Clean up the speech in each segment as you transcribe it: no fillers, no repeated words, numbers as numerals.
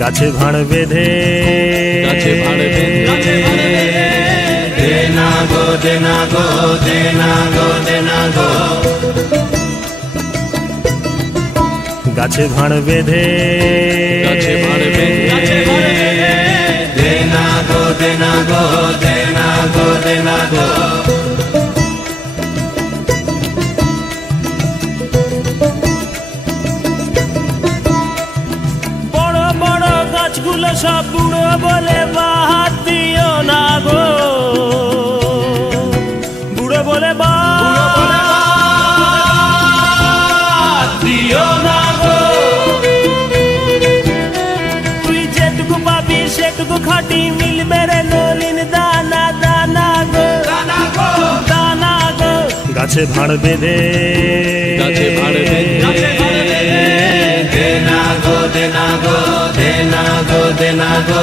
গাছে ভাড় বেঁধে দেনা গো দেনা গো দেনা গো দেনা গো, গাছে ভাড় বেঁধে দেনা গো দেনা গো দেনা গো দেনা গো। বড় বড় গাছগুলো সব বুড়ো বলে বাদ দিও না গো, বুড়ো বলে বাদ দিও না গো। তুই যেটুকু পাবি সেটুকু খাটি মিলবে রে নলিন দানা দানা গো দানা গো। গাছে ভাড় বেঁধে দেনা গো দেনা গো দেনা গো দেনা গো।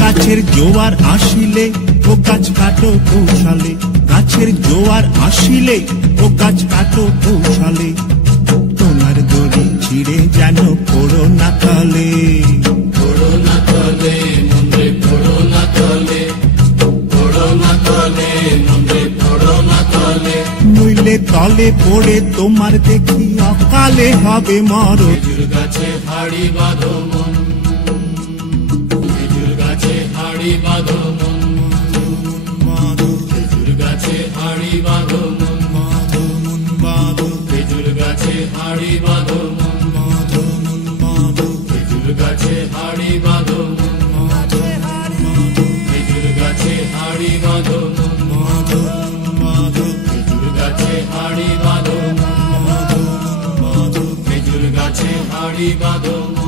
গাছের জোয়ার আসিলে ও গাছ কাটো কৌশলে, গাছের জোয়ার আসিলে ও গাছ কাটো কৌশলে। তোমার দড়ি ছিঁড়ে যেন পড়ো না তলে, পড়ো না তলে মন্দিরে পড়ো না তলে, পড়ো না তলে মন্দিরে পড়ো না তলে। নইলে তলে পড়ে তোমার দেখি অকালে হবে মরণ। খেজুর গাছে হাড়ি বাঁধো মন, খেজুর গাছে হাড়ি বাঁধো মন, খেজুর গাছে হাড়ি বাঁধো মন, খেজুর গাছে হাড়ি বাঁধো মন, খেজুর গাছে হাড়ি বাঁধো মন, খেজুর গাছে হাড়ি বাঁধো মন, খেজুর গাছে হাড়ি বাঁধো মন, খেজুর গাছে হাড়ি বাঁধো।